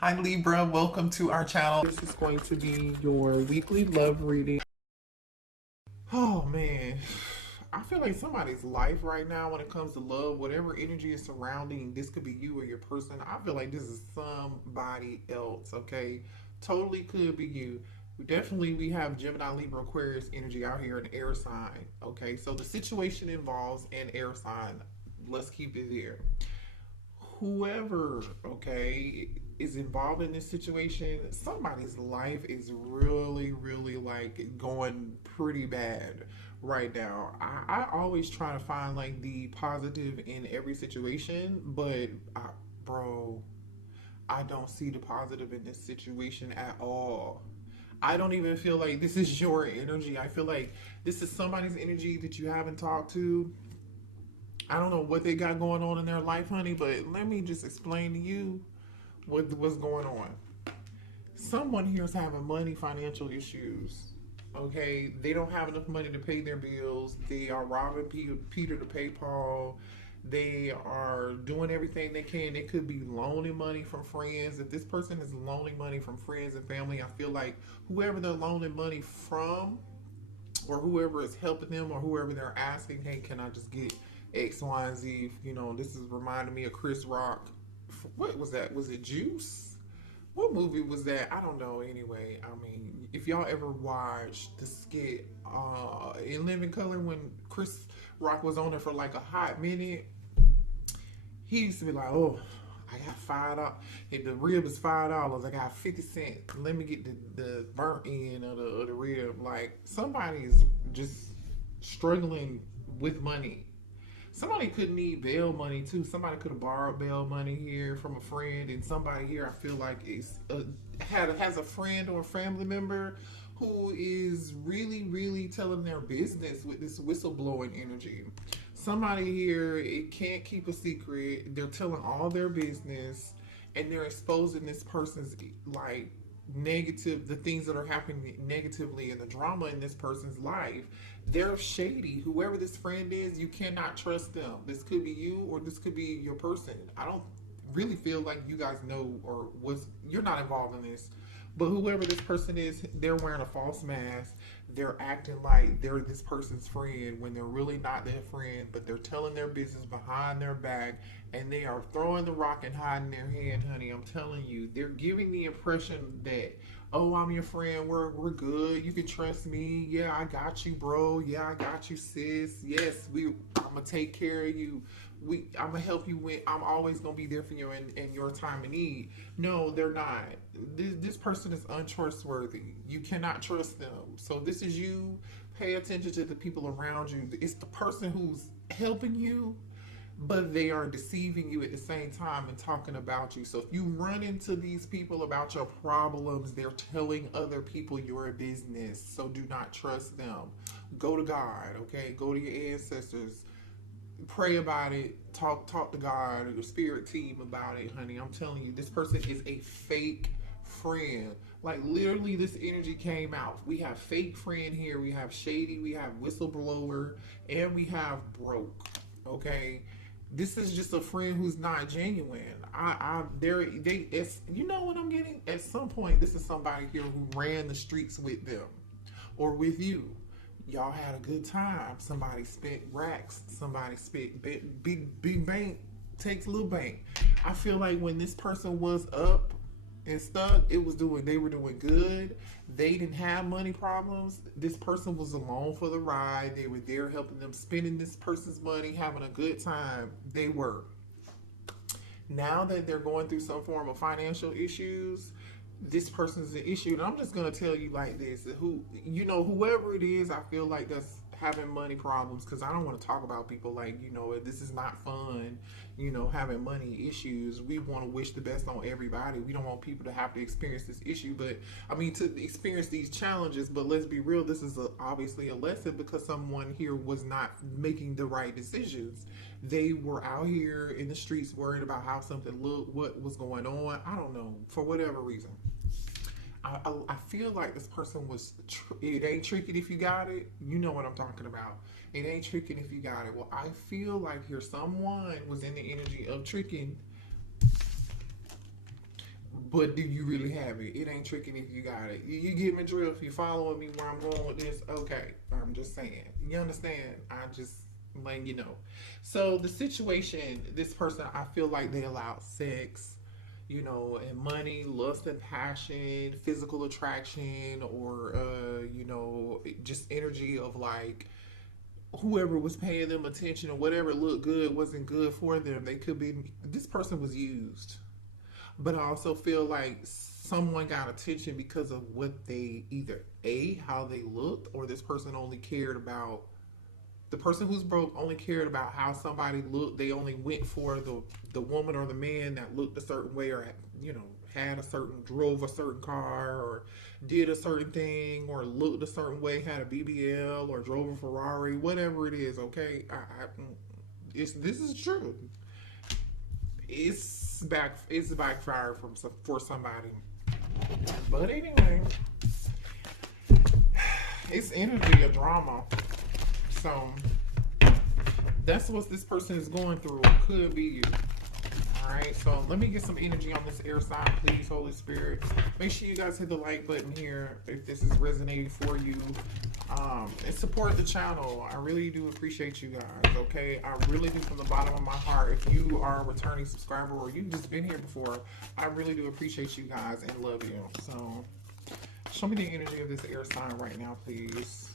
Hi Libra, welcome to our channel. This is going to be your weekly love reading. Oh man, I feel like somebody's life right now when it comes to love, whatever energy is surrounding, this could be you or your person. I feel like this is somebody else, okay? Totally could be you. Definitely we have Gemini, Libra, Aquarius energy out here in air sign, okay? So the situation involves an air sign. Let's keep it there. Whoever, okay, is involved in this situation, somebody's life is really like going pretty bad right now. I always try to find like the positive in every situation, but bro, I don't see the positive in this situation at all. I don't even feel like this is your energy. I feel like this is somebody's energy that you haven't talked to. I don't know what they got going on in their life, honey, but let me just explain to you what's going on. Someone here is having money, financial issues. Okay, they don't have enough money to pay their bills. They are robbing Peter to pay Paul. They are doing everything they can. They could be loaning money from friends. If this person is loaning money from friends and family, I feel like whoever they're loaning money from, or whoever is helping them, or whoever they're asking, hey, can I just get X, Y, and Z? You know, this is reminding me of Chris Rock. What was that? Was it Juice? What movie was that? I don't know. Anyway, I mean, if y'all ever watched the skit in Living Color when Chris Rock was on there for like a hot minute, he used to be like, "Oh, I got $5. If the rib is $5, I got 50 cents. Let me get the burnt end of the rib." Like somebody's just struggling with money. Somebody could need bail money too. Somebody could have borrowed bail money here from a friend, and somebody here I feel like is has a friend or a family member who is really telling their business with this whistleblowing energy. Somebody here it can't keep a secret. They're telling all their business, and they're exposing this person's like negative, the things that are happening negatively and the drama in this person's life. They're shady. Whoever this friend is, you cannot trust them. This could be you or this could be your person. I don't really feel like you guys know or was you're not involved in this. But whoever this person is, they're wearing a false mask. They're acting like they're this person's friend when they're really not their friend, but they're telling their business behind their back, and they are throwing the rock and hiding their hand, honey. I'm telling you, they're giving the impression that, oh, I'm your friend. We're good. You can trust me. Yeah, I got you, bro. Yeah, I got you, sis. Yes, I'm gonna take care of you. I'm gonna help you when I'm always gonna be there for you in your time of need. No, they're not. This person is untrustworthy. You cannot trust them. So this is you. Pay attention to the people around you. It's the person who's helping you, but they are deceiving you at the same time and talking about you. So if you run into these people about your problems, they're telling other people your business. So do not trust them. Go to God, okay? Go to your ancestors. Pray about it. Talk to God or your spirit team about it, honey. I'm telling you, this person is a fake friend. Like literally this energy came out. We have fake friend here, we have shady, we have whistleblower, and we have broke. Okay? This is just a friend who's not genuine. It's, you know what I'm getting? At some point, this is somebody here who ran the streets with them or with you. Y'all had a good time. Somebody spent racks. Somebody spent big bank takes little bank. I feel like when this person was up and stuck, they were doing good. They didn't have money problems. This person was along for the ride. They were there helping them, spending this person's money, having a good time. They were. Now that they're going through some form of financial issues, this person's an issue. And I'm just gonna tell you like this: whoever it is, I feel like that's having money problems, because I don't want to talk about people like, this is not fun, having money issues. We want to wish the best on everybody. We don't want people to have to experience this issue, but I mean to experience these challenges. But let's be real, this is obviously a lesson, because someone here was not making the right decisions. They were out here in the streets worried about how something looked, what was going on. I don't know, for whatever reason. I feel like this person was, it ain't tricking if you got it. You know what I'm talking about. It ain't tricking if you got it. Well, I feel like here someone was in the energy of tricking but do you really have it? It ain't tricking if you got it. You get me, drift? You following me where I'm going with this? Okay, I'm just saying. You understand? I just letting you know. So the situation, this person, I feel like they allowed sex, you know, and money, lust and passion, physical attraction, or you know, just energy of like whoever was paying them attention or whatever looked good wasn't good for them. They could be, this person was used. But I also feel like someone got attention because of what they either how they looked, or this person only cared about, the person who's broke only cared about how somebody looked. They only went for the woman or the man that looked a certain way, or you know, had a certain, drove a certain car, or did a certain thing, or looked a certain way, had a BBL, or drove a Ferrari, whatever it is. Okay, this is true. It's backfired for somebody. But anyway, it's energy of drama. So that's what this person is going through. Could be you. Alright, so let me get some energy on this air sign, please, Holy Spirit. Make sure you guys hit the like button here if this is resonating for you. And support the channel. I really do appreciate you guys, okay? I really do, from the bottom of my heart. If you are a returning subscriber or you've just been here before, I really do appreciate you guys and love you. So show me the energy of this air sign right now, please.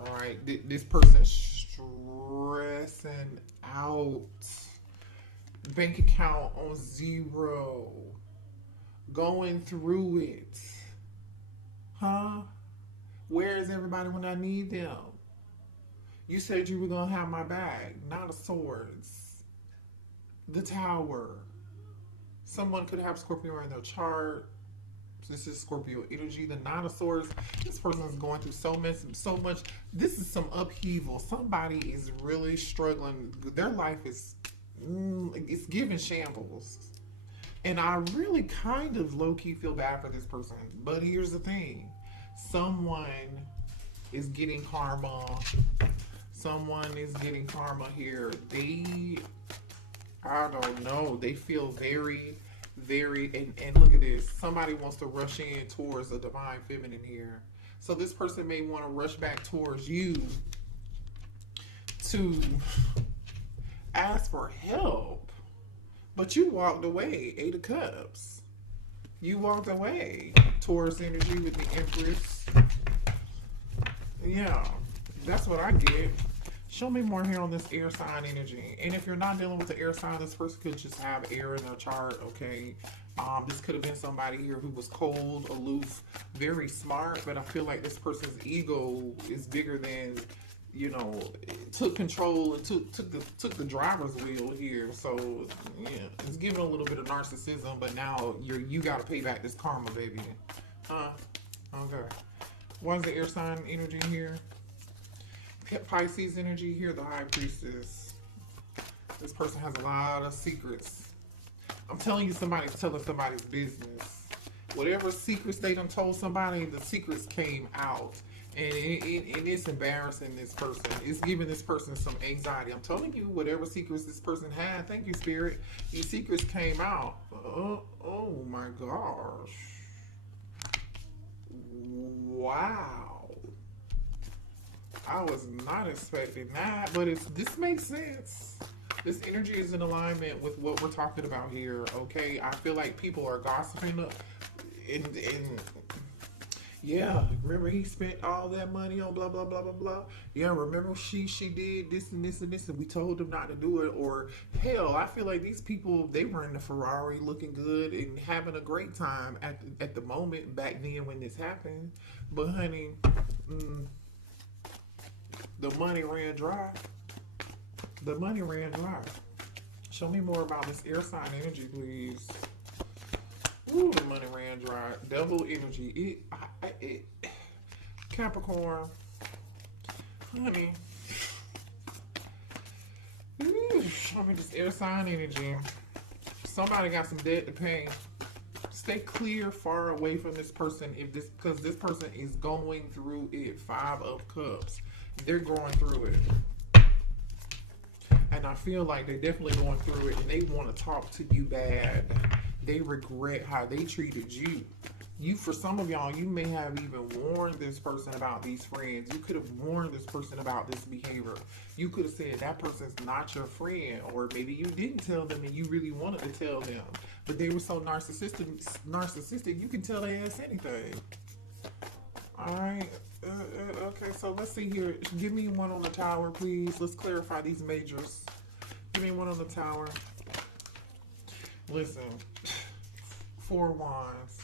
Alright, this person's stressing out. Bank account on 0. Going through it. Huh? Where is everybody when I need them? You said you were going to have my back. Nine of Swords. The Tower. Someone could have Scorpio in their chart. This is Scorpio energy. The Nine of Swords. This person is going through so much. This is some upheaval. Somebody is really struggling. Their life is, it's giving shambles. And I really kind of low-key feel bad for this person. But here's the thing. Someone is getting karma. Someone is getting karma here. I don't know. They feel very, and look at this. Somebody wants to rush in towards a divine feminine here. So this person may want to rush back towards you to ask for help. But you walked away. 8 of Cups. You walked away. Taurus energy with the Empress. Yeah, that's what I get. Show me more here on this air sign energy. And if you're not dealing with the air sign, this person could just have air in their chart, okay? This could have been somebody here who was cold, aloof, very smart, but I feel like this person's ego is bigger than, you know, took control and took the driver's wheel here. So yeah, it's giving a little bit of narcissism, but now you got to pay back this karma, baby. Okay. Why is the air sign energy here? Pisces energy here, the High Priestess. This person has a lot of secrets. I'm telling you, somebody's telling somebody's business. Whatever secrets they done told somebody, the secrets came out. And it's embarrassing this person. It's giving this person some anxiety. I'm telling you, whatever secrets this person had, thank you, Spirit, these secrets came out. Oh my gosh. Wow. I was not expecting that, but this makes sense. This energy is in alignment with what we're talking about here, okay? I feel like people are gossiping and yeah, remember he spent all that money on blah, blah, blah, blah, blah. Yeah, remember she did this and this and this, and we told them not to do it. Or, hell, I feel like these people, they were in the Ferrari looking good and having a great time at the moment back then when this happened. But, honey, the money ran dry. The money ran dry. Show me more about this air sign energy, please. Ooh, the money ran dry. Double energy. Capricorn. Honey. Ooh, show me this air sign energy. Somebody got some debt to pay. Stay clear, far away from this person because this person is going through it. 5 of Cups. They're going through it. And I feel like they're definitely going through it and they want to talk to you bad. they regret how they treated you. For some of y'all, you may have even warned this person about these friends. You could have warned this person about this behavior. You could have said that person's not your friend, or maybe you didn't tell them and you really wanted to tell them, but they were so narcissistic, you can tell their ass anything. All right. Okay, so let's see here. Give me one on the tower, please. Let's clarify these majors. Give me one on the tower. Listen, 4 wands.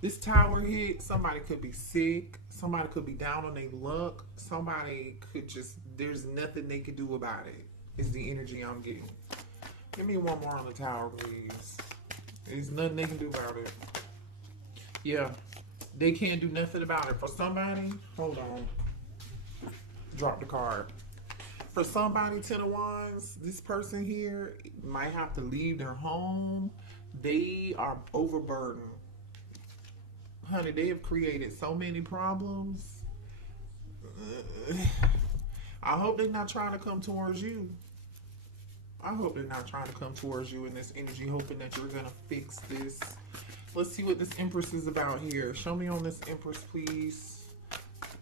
This tower hit, somebody could be sick. Somebody could be down on their luck. Somebody could just, there's nothing they could do about it. Is the energy I'm getting. Give me one more on the tower, please. There's nothing they can do about it. Yeah, they can't do nothing about it. For somebody, hold on. Drop the card. For somebody, 10 of Wands, this person here might have to leave their home. They are overburdened. Honey, they have created so many problems. I hope they're not trying to come towards you. I hope they're not trying to come towards you in this energy, hoping that you're going to fix this. Let's see what this Empress is about here. Show me on this Empress, please.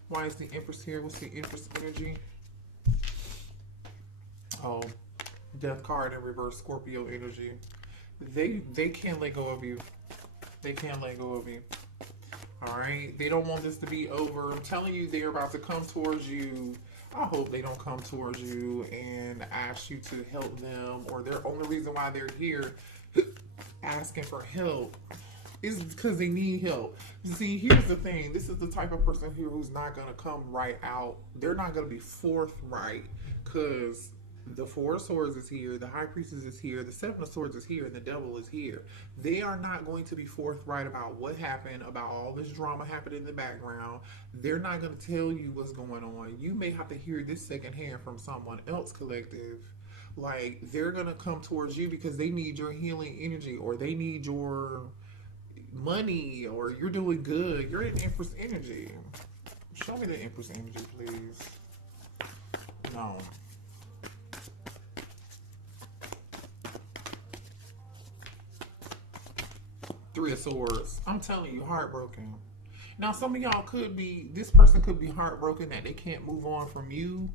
Why is the Empress here? What's the Empress energy? Oh, Death card in reverse, Scorpio energy. They can't let go of you. They can't let go of you. All right, they don't want this to be over. I'm telling you, they're about to come towards you. I hope they don't come towards you and ask you to help them, or their only reason why they're here asking for help is because they need help. See, here's the thing. This is the type of person here who's not going to come right out. They're not going to be forthright, because the Four of Swords is here, the High Priestess is here, the Seven of Swords is here, and the Devil is here. They are not going to be forthright about what happened, about all this drama happening in the background. They're not going to tell you what's going on. You may have to hear this secondhand from someone else, collective. Like, they're going to come towards you because they need your healing energy, or they need your money, or you're doing good. You're in Empress energy. Show me the Empress energy, please. No. Three of Swords. I'm telling you, heartbroken. Now, some of y'all could be, this person could be heartbroken that they can't move on from you.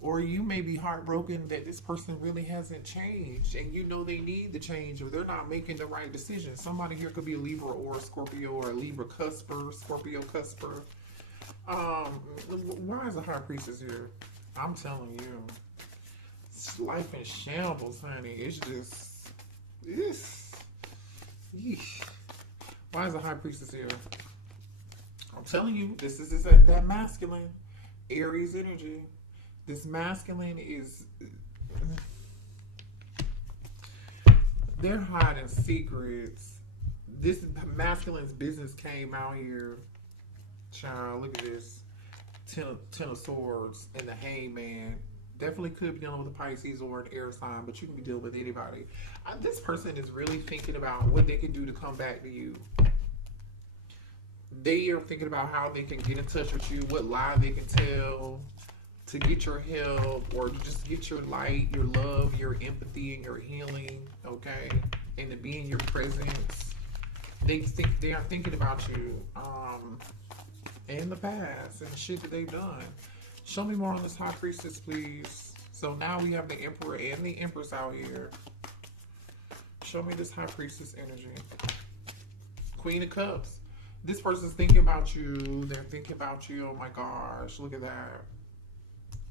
Or you may be heartbroken that this person really hasn't changed, and you know they need the change, or they're not making the right decision. Somebody here could be a Libra or a Scorpio, or a Libra cusper, Scorpio cusper. Why is the High Priestess here? I'm telling you, it's life in shambles, honey. It's just, yeesh. Why is the High Priestess here? I'm telling you, this is that masculine Aries energy. This masculine is, they're hiding secrets. This masculine's business came out here. Child, look at this. Ten of Swords and the Hangman. Definitely could be dealing with a Pisces or an air sign, but you can be dealing with anybody. This person is really thinking about what they can do to come back to you. They are thinking about how they can get in touch with you, what lie they can tell to get your help, or to just get your light, your love, your empathy, and your healing, okay? And to be in your presence. They are thinking about you in the past and shit that they've done. Show me more on this High Priestess, please. So now we have the Emperor and the Empress out here. Show me this High Priestess energy. Queen of Cups. This person's thinking about you. They're thinking about you. Oh my gosh, look at that.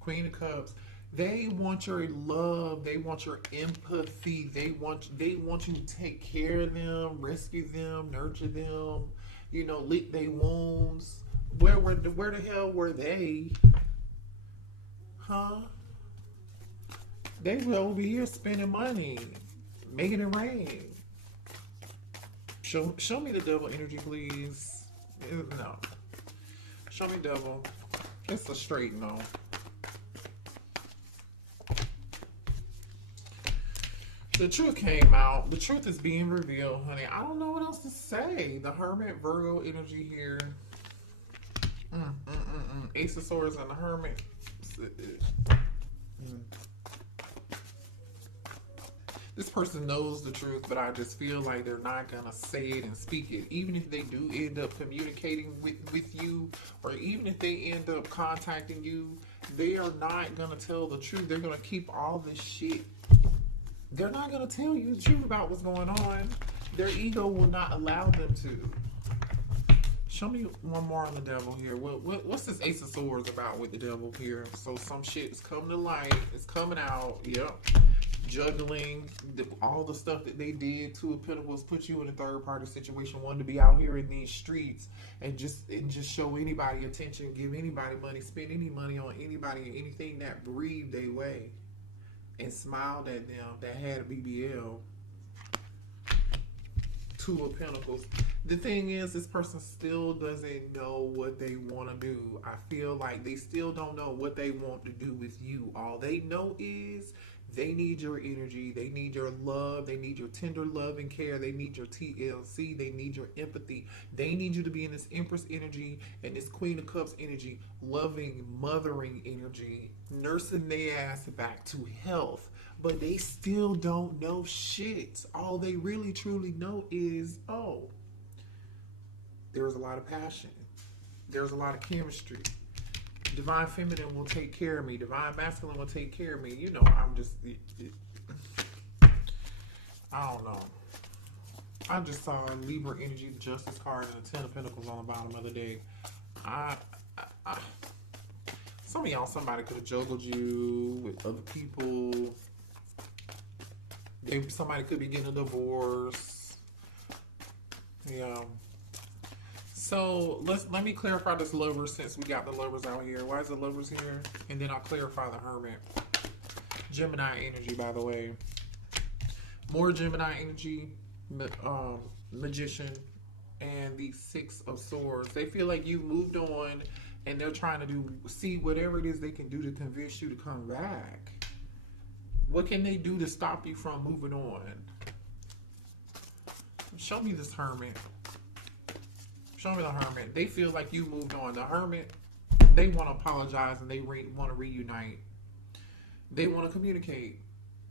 Queen of Cups. They want your love. They want your empathy. They want you to take care of them, rescue them, nurture them. You know, lick their wounds. Where the hell were they? Huh? They were over here spending money, making it rain. Show me the Devil energy, please. No. Show me Devil. It's a straight no. The truth came out. The truth is being revealed, honey. I don't know what else to say. The Hermit, Virgo energy here. Ace of Swords and the Hermit. This person knows the truth, but I just feel like they're not gonna say it and speak it. Even if they do end up communicating with you, or even if they end up contacting you, they are not gonna tell the truth. They're gonna keep all this shit. They're not gonna tell you the truth about what's going on. Their ego will not allow them to. Show me one more on the devil here. What's this Ace of Swords about with the devil here? So some shit is coming to light. It's coming out. Yep. Juggling all the stuff that they did. Two of Pentacles put you in a third party situation. Wanted to be out here in these streets and just show anybody attention, give anybody money, spend any money on anybody and anything that breathed their way, and smiled at them that had a BBL. Two of Pentacles. The thing is, this person still doesn't know what they want to do. I feel like they still don't know what they want to do with you. All they know is they need your energy. They need your love. They need your tender love and care. They need your TLC. They need your empathy. They need you to be in this Empress energy and this Queen of Cups energy, loving, mothering energy, nursing their ass back to health. But they still don't know shit. All they really truly know is, oh, there's a lot of passion. There's a lot of chemistry. Divine Feminine will take care of me. Divine Masculine will take care of me. You know, I'm just, I don't know. I just saw Libra energy, the Justice card, and the Ten of Pentacles on the bottom of the deck. Some of y'all, somebody could have juggled you with other people. Somebody could be getting a divorce. Yeah. So let me clarify this lover, since we got the lovers out here. Why is the lovers here? And then I'll clarify the Hermit. Gemini energy, by the way. More Gemini energy, Magician, and the Six of Swords. They feel like you moved on, and they're trying to see whatever it is they can do to convince you to come back. What can they do to stop you from moving on? Show me this Hermit. Show me the Hermit. They feel like you moved on. The Hermit, they want to apologize and they want to reunite. They want to communicate.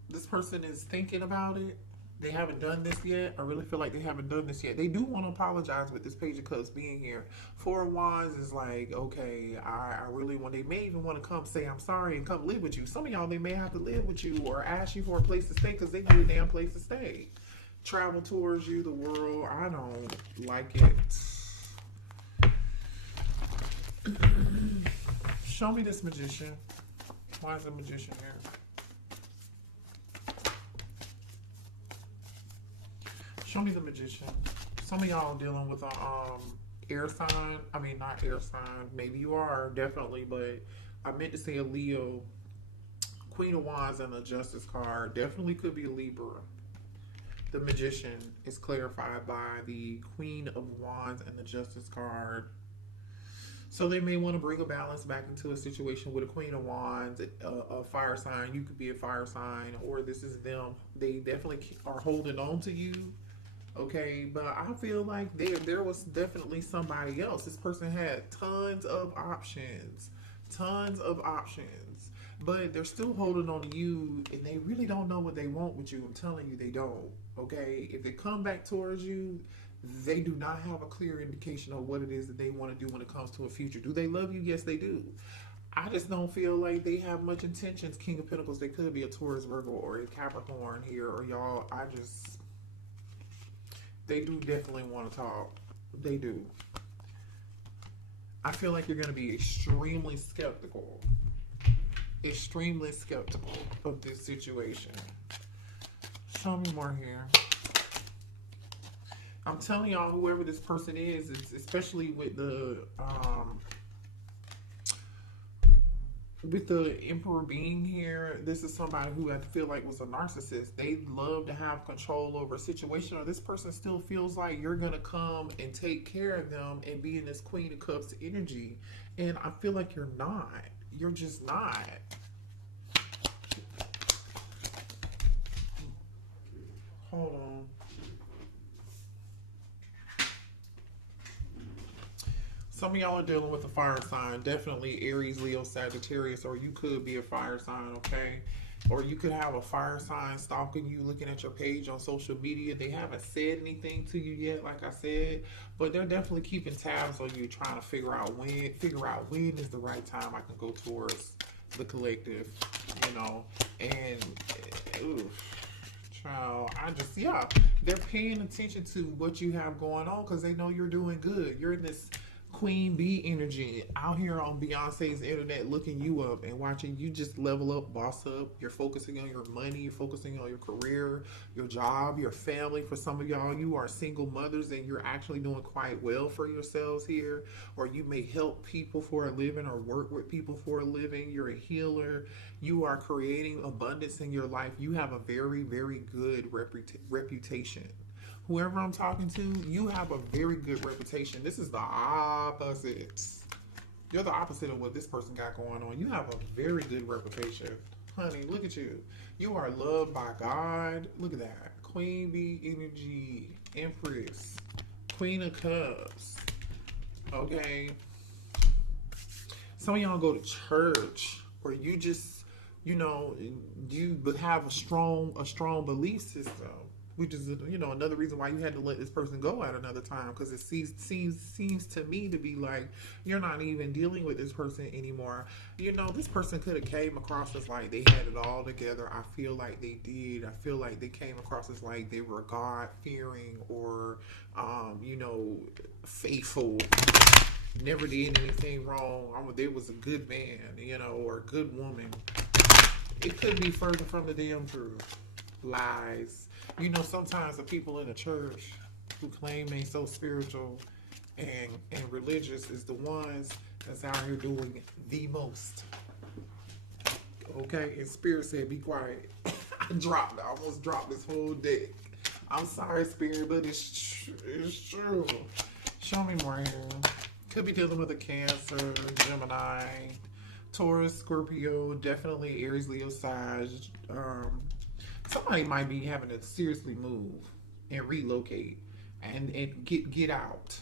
This person is thinking about it. They haven't done this yet. I really feel like they haven't done this yet. They do want to apologize with this Page of Cups being here. Four of Wands is like, okay, I really want, they may even want to come say I'm sorry and come live with you. Some of y'all, they may have to live with you or ask you for a place to stay because they need a damn place to stay. Travel towards you, the world. I don't like it. Show me this Magician. Why is the Magician here? Show me the Magician. Some of y'all dealing with a air sign. I mean, not air sign. Maybe you are, definitely, but I meant to say a Leo. Queen of Wands and the Justice card. Definitely could be a Libra. The Magician is clarified by the Queen of Wands and the Justice card. So they may want to bring a balance back into a situation with a Queen of Wands, a fire sign. You could be a fire sign, or this is them. They definitely are holding on to you, okay? But I feel like there was definitely somebody else. This person had tons of options, but they're still holding on to you, and they really don't know what they want with you. I'm telling you, they don't, okay? If they come back towards you, they do not have a clear indication of what it is that they want to do when it comes to a future. Do they love you? Yes, they do. I just don't feel like they have much intentions. King of Pentacles, they could be a Taurus, Virgo, or a Capricorn here, or y'all, they do definitely want to talk. They do. I feel like you're going to be extremely skeptical of this situation. Show me more here. I'm telling y'all, whoever this person is, especially with the Emperor being here, this is somebody who I feel like was a narcissist. They love to have control over a situation, or this person still feels like you're going to come and take care of them and be in this Queen of Cups energy. And I feel like you're not. You're just not. Hold on. Some of y'all are dealing with a fire sign. Definitely Aries, Leo, Sagittarius, or you could be a fire sign, okay? Or you could have a fire sign stalking you, looking at your page on social media. They haven't said anything to you yet, like I said, but they're definitely keeping tabs on you, trying to figure out when is the right time I can go towards the collective, you know. And ooh, child, yeah, they're paying attention to what you have going on because they know you're doing good. You're in this queen bee energy out here on Beyonce's internet, looking you up and watching you just level up, boss up. You're focusing on your money, you're focusing on your career, your job, your family. For some of y'all, you are single mothers and you're actually doing quite well for yourselves here. Or you may help people for a living or work with people for a living. You're a healer. You are creating abundance in your life. You have a very, very good reputation. Whoever I'm talking to, you have a very good reputation. This is the opposite. You're the opposite of what this person got going on. You have a very good reputation. Honey, look at you. You are loved by God. Look at that. Queen Bee energy, Empress, Queen of Cups. Okay. Some of y'all go to church or you just, you have a strong belief system, which is another reason why you had to let this person go at another time, because it seems to me to be like you're not even dealing with this person anymore. This person could have came across as like they had it all together. I feel like they did. I feel like they came across as like they were God fearing or faithful, never did anything wrong. They was a good man, or a good woman. It could be further from the damn truth. Lies. Sometimes the people in the church who claim they so spiritual and religious is the ones that's out here doing the most. Okay? And Spirit said, be quiet. I almost dropped this whole deck. I'm sorry, Spirit, but it's true. Show me more here. Could be dealing with a Cancer, Gemini, Taurus, Scorpio, definitely Aries, Leo, Sag. Somebody might be having to seriously move and relocate and get out.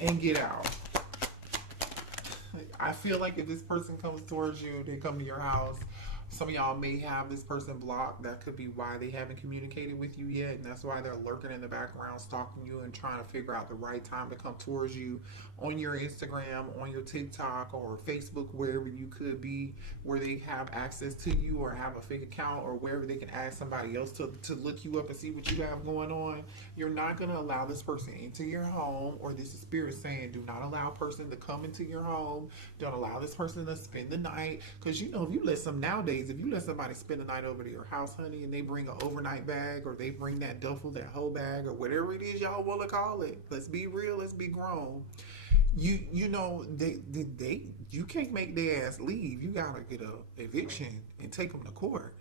And get out. I feel like if this person comes towards you, they come to your house, some of y'all may have this person blocked. That could be why they haven't communicated with you yet, and that's why they're lurking in the background, stalking you and trying to figure out the right time to come towards you on your Instagram, on your TikTok, or Facebook, wherever you could be, where they have access to you or have a fake account, or wherever they can ask somebody else to look you up and see what you have going on. You're not going to allow this person into your home, or this is Spirit saying, do not allow a person to come into your home. Don't allow this person to spend the night, because if you let some nowadays, if you let somebody spend the night over to your house, honey, and they bring an overnight bag, or they bring that duffel, that whole bag, or whatever it is y'all want to call it. Let's be real. Let's be grown. You can't make their ass leave. You gotta get a eviction and take them to court.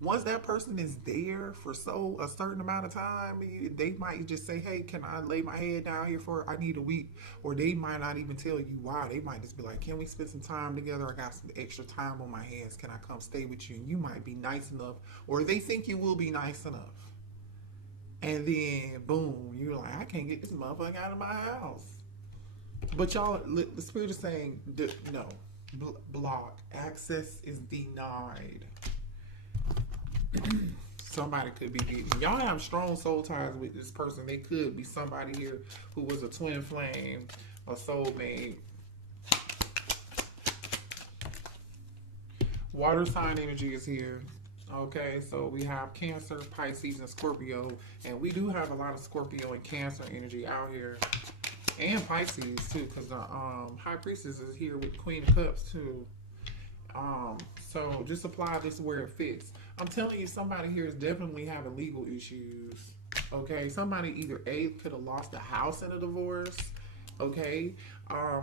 Once that person is there for a certain amount of time, they might just say, hey, can I lay my head down here I need a week? Or they might not even tell you why. They might just be like, can we spend some time together? I got some extra time on my hands. Can I come stay with you? And you might be nice enough, or they think you will be nice enough. And then, boom, you're like, I can't get this motherfucker out of my house. But y'all, the Spirit is saying, no, block. Access is denied. Somebody could be getting, y'all have strong soul ties with this person. They could be somebody here who was a twin flame, a soulmate. Water sign energy is here. Okay, so we have Cancer, Pisces, and Scorpio, and we do have a lot of Scorpio and Cancer energy out here, and Pisces too, because the High Priestess is here with Queen of Cups too. So just apply this where it fits. I'm telling you, somebody here is definitely having legal issues. Okay, somebody either could have lost a house in a divorce. Okay,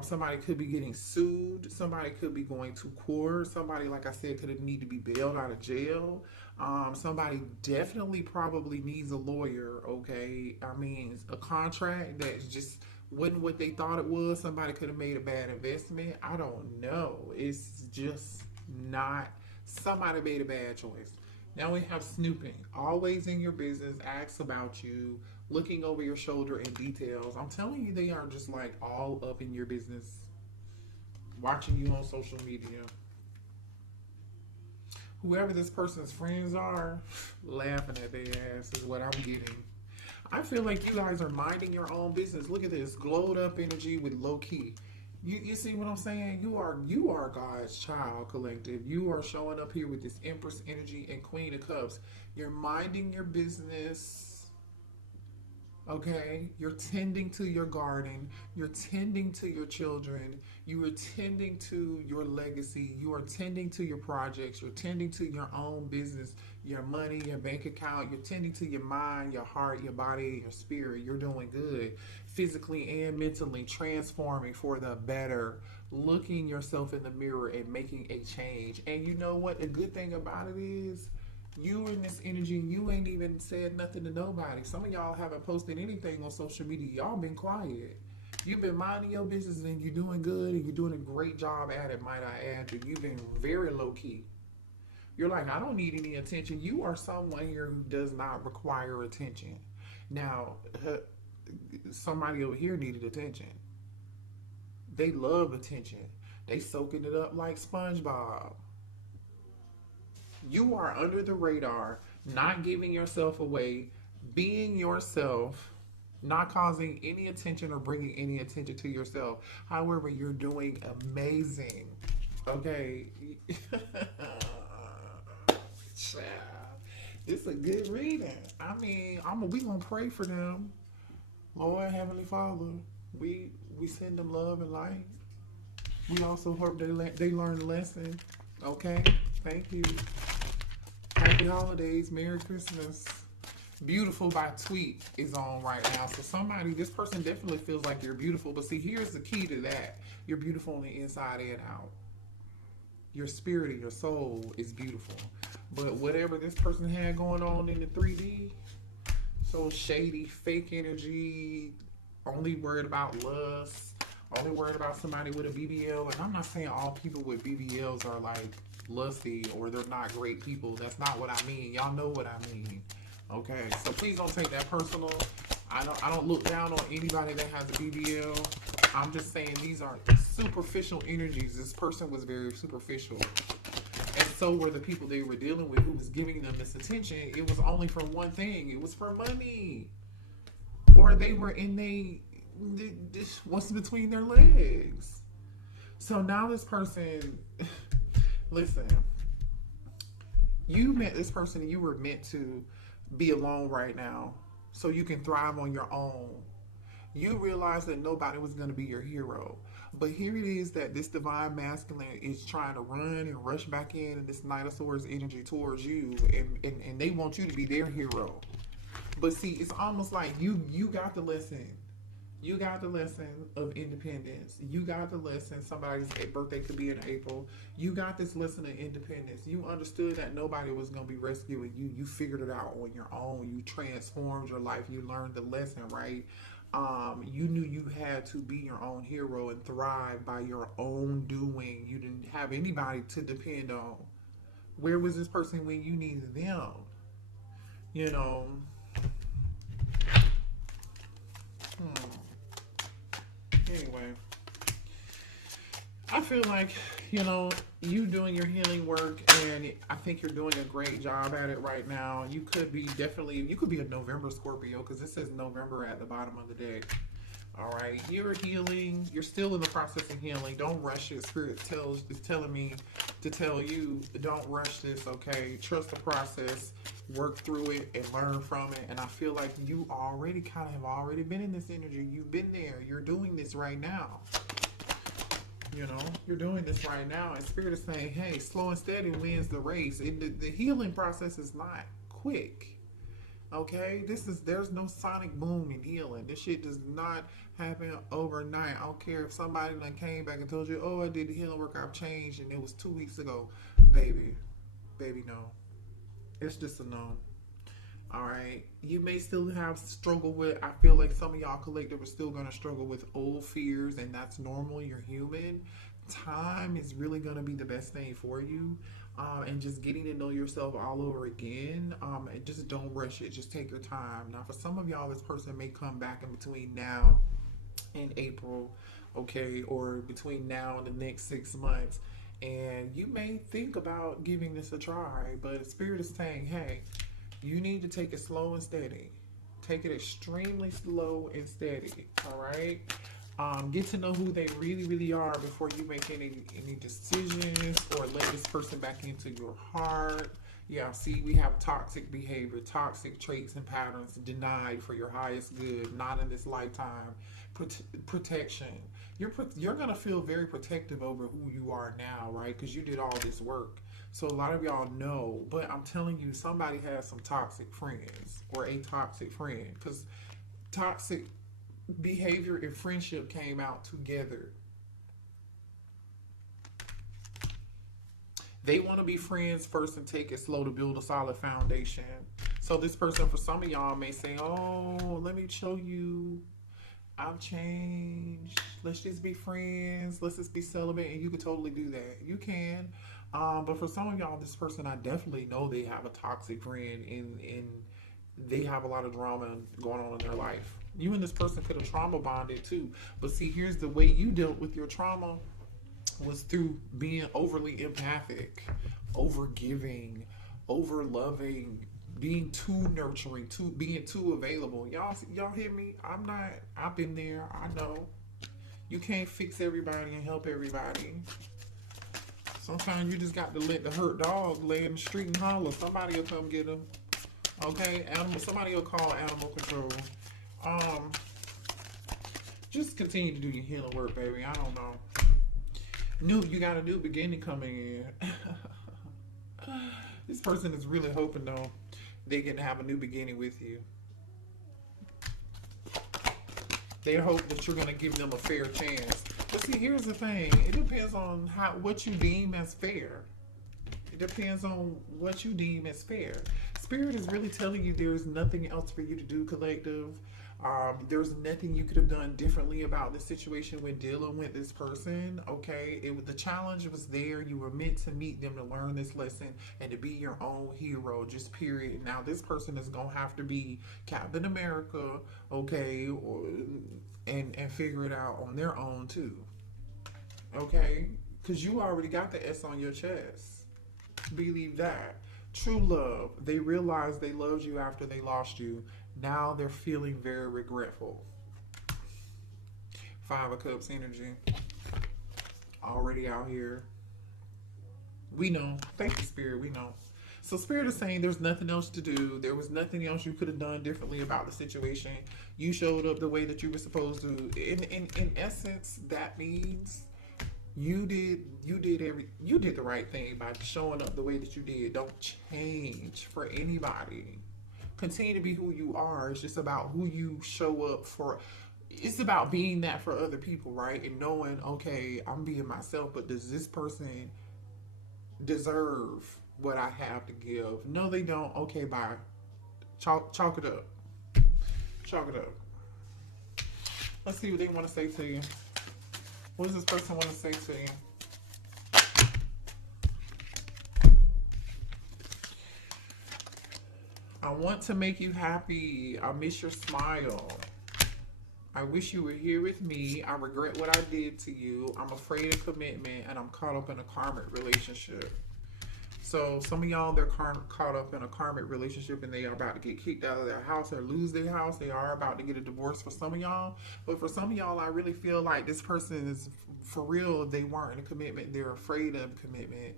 somebody could be getting sued. Somebody could be going to court. Somebody, like I said, could need to be bailed out of jail. Somebody definitely probably needs a lawyer. Okay, I mean, a contract that just wasn't what they thought it was. Somebody could have made a bad investment. I don't know. It's just not. Somebody made a bad choice. Now we have snooping. Always in your business, asks about you, looking over your shoulder in details. I'm telling you, they are just like all up in your business, watching you on social media. whoever this person's friends are, laughing at their ass is what I'm getting. I feel like you guys are minding your own business. Look at this glowed up energy with low key. You see what I'm saying? You are God's child collective. You are showing up here with this Empress energy and Queen of Cups. You're minding your business. Okay, you're tending to your garden, you're tending to your children, you are tending to your legacy, you are tending to your projects, you're tending to your own business, your money, your bank account, you're tending to your mind, your heart, your body, your spirit. You're doing good physically and mentally, transforming for the better, looking yourself in the mirror and making a change. And you know what? The good thing about it is, you in this energy, you ain't even said nothing to nobody. Some of y'all haven't posted anything on social media. Y'all been quiet. You've been minding your business and you're doing good and you're doing a great job at it, might I add. You've been very low key. You're like, I don't need any attention. You are someone here who does not require attention. Now, somebody over here needed attention. They love attention. They soaking it up like SpongeBob. You are under the radar, not giving yourself away, being yourself, not causing any attention or bringing any attention to yourself. However, you're doing amazing. Okay. It's a good reading. I mean, we gonna pray for them. Lord Heavenly Father, we send them love and light. We also hope they learn a lesson. Okay, thank you. Happy holidays, Merry Christmas. Beautiful by Tweet is on right now. So this person definitely feels like you're beautiful. But see, here's the key to that. You're beautiful on the inside and out. Your spirit and your soul is beautiful. But whatever this person had going on in the 3D, so shady, fake energy, only worried about lust, only worried about somebody with a BBL. And I'm not saying all people with BBLs are like lusty or they're not great people. That's not what I mean. Y'all know what I mean. Okay, so please don't take that personal. I don't look down on anybody that has a BBL. I'm just saying these are superficial energies. This person was very superficial. And so were the people they were dealing with who was giving them this attention. It was only for one thing. It was for money. Or they were in what's between their legs. So now this person, listen, you met this person and you were meant to be alone right now so you can thrive on your own. You realize that nobody was going to be your hero. But here it is that this divine masculine is trying to run and rush back in and this Knight of Swords energy towards you, and they want you to be their hero. But see, it's almost like you got the lesson. You got the lesson of independence. You got the lesson. Somebody's birthday could be in April. You got this lesson of independence. You understood that nobody was going to be rescuing you. You figured it out on your own. You transformed your life. You learned the lesson, right? You knew you had to be your own hero and thrive by your own doing. You didn't have anybody to depend on. Where was this person when you needed them? You know. Anyway, I feel like, you doing your healing work, and I think you're doing a great job at it right now. You could be a November Scorpio, because this says November at the bottom of the deck. All right, you're healing. You're still in the process of healing. Don't rush it. Spirit is telling me to tell you, don't rush this, okay? Trust the process. Work through it and learn from it. And I feel like you already have already been in this energy. You've been there. You're doing this right now. You're doing this right now. And Spirit is saying, hey, slow and steady wins the race. The healing process is not quick. Okay, there's no sonic boom in healing. This shit does not happen overnight. I don't care if somebody done came back and told you, oh, I did the healing work, I've changed, and it was 2 weeks ago. Baby, no. It's just a no. All right, you may still have struggle with. I feel like some of y'all collective are still gonna struggle with old fears, and that's normal. You're human. Time is really gonna be the best thing for you. And just getting to know yourself all over again. And just don't rush it. Just take your time. Now, for some of y'all, this person may come back in between now and April, okay, or between now and the next 6 months. And you may think about giving this a try, but Spirit is saying, hey, you need to take it slow and steady. Take it extremely slow and steady. All right. Get to know who they really, really are before you make any decisions or let this person back into your heart. Yeah, see, we have toxic behavior, toxic traits and patterns denied for your highest good, not in this lifetime. Protection. You're gonna feel very protective over who you are now, right? Because you did all this work. So a lot of y'all know, but I'm telling you, somebody has some toxic friends or a toxic friend, because toxic behavior and friendship came out together. They want to be friends first and take it slow to build a solid foundation. So this person, for some of y'all, may say, oh, let me show you I've changed. Let's just be friends. Let's just be celibate. And you can totally do that. You can. But for some of y'all, this person, I definitely know they have a toxic friend, and they have a lot of drama going on in their life. You and this person could have trauma bonded too. But see, here's the way you dealt with your trauma was through being overly empathic, over giving, over loving, being too nurturing, being too available. Y'all hear me? I've been there. I know. You can't fix everybody and help everybody. Sometimes you just got to let the hurt dog lay in the street and holler. Somebody will come get him. Okay? Somebody will call animal control. Just continue to do your healing work, baby. I don't know. You got a new beginning coming in. This person is really hoping though they get to have a new beginning with you. They hope that you're gonna give them a fair chance. But see, here's the thing. It depends on what you deem as fair. It depends on what you deem as fair. Spirit is really telling you there's nothing else for you to do, collective. There's nothing you could have done differently about this situation when dealing with this person. Okay, the challenge was there. You were meant to meet them to learn this lesson and to be your own hero. Just period. Now this person is gonna have to be Captain America, okay, and figure it out on their own too. Okay, because you already got the S on your chest. Believe that. True love. They realized they loved you after they lost you. Now they're feeling very regretful. Five of Cups energy. Already out here. We know. Thank you, Spirit. We know. So Spirit is saying there's nothing else to do. There was nothing else you could have done differently about the situation. You showed up the way that you were supposed to. In essence, that means you did the right thing by showing up the way that you did. Don't change for anybody. Continue to be who you are. It's just about who you show up for. It's about being that for other people, right? And knowing, okay, I'm being myself, but does this person deserve what I have to give? No, they don't. Okay, bye. Chalk it up. Chalk it up. Let's see what they want to say to you. What does this person want to say to you? I want to make you happy. I miss your smile. I wish you were here with me. I regret what I did to you. I'm afraid of commitment, and I'm caught up in a karmic relationship. So some of y'all, they're caught up in a karmic relationship, and they are about to get kicked out of their house or lose their house. They are about to get a divorce for some of y'all. But for some of y'all, I really feel like this person is, for real, they weren't in a commitment. They're afraid of commitment.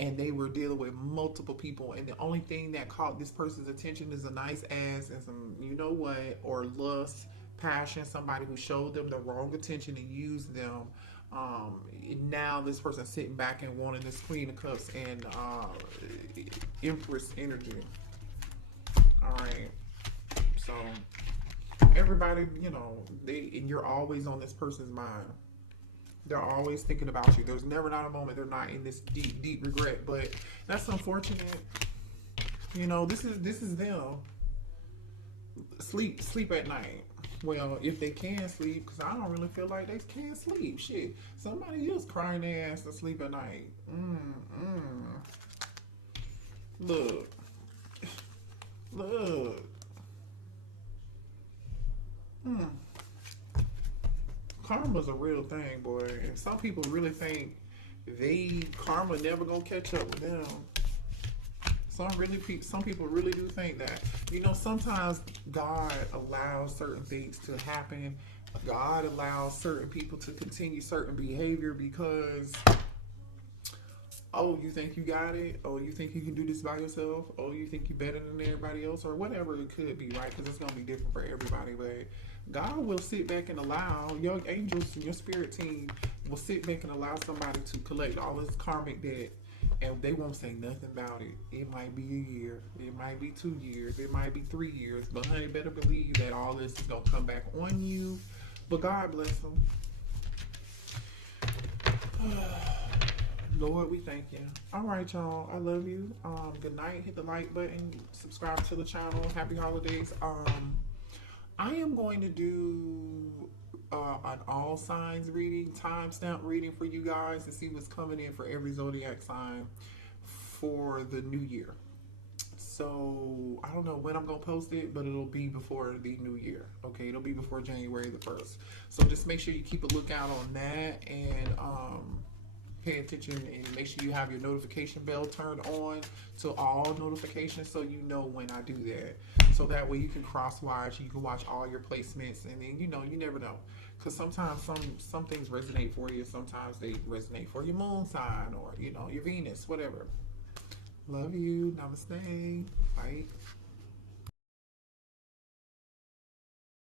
And they were dealing with multiple people, and the only thing that caught this person's attention is a nice ass and some, you know what, or lust, passion, somebody who showed them the wrong attention and used them. Now this person's sitting back and wanting this Queen of Cups and Empress energy. All right, so everybody, you know, and you're always on this person's mind. They're always thinking about you. There's never not a moment they're not in this deep, deep regret. But that's unfortunate. You know, this is them. Sleep at night. Well, if they can sleep, because I don't really feel like they can sleep. Shit, somebody else crying their ass to sleep at night. Look. Karma's a real thing, boy. And some people really think karma never gonna catch up with them. Some people really do think that. You know, sometimes God allows certain things to happen. God allows certain people to continue certain behavior because, oh, you think you got it? Oh, you think you can do this by yourself? Oh, you think you're better than everybody else? Or whatever it could be, right? Because it's going to be different for everybody. But God will sit back and allow, your angels and your spirit team will sit back and allow somebody to collect all this karmic debt. And they won't say nothing about it. It might be a year. It might be 2 years. It might be 3 years. But honey, better believe that all this is going to come back on you. But God bless them. Lord, we thank you. All right, y'all. I love you. Good night. Hit the like button. Subscribe to the channel. Happy holidays. I am going to do an all signs reading, timestamp reading for you guys to see what's coming in for every zodiac sign for the new year. So I don't know when I'm gonna post it, but it'll be before the new year. Okay, it'll be before January the 1st. So just make sure you keep a lookout on that and pay attention and make sure you have your notification bell turned on to all notifications so you know when I do that. So that way you can cross watch, you can watch all your placements, and then you know, you never know. Because sometimes some things resonate for you, sometimes they resonate for your moon sign or, you know, your Venus, whatever. Love you. Namaste. Bye.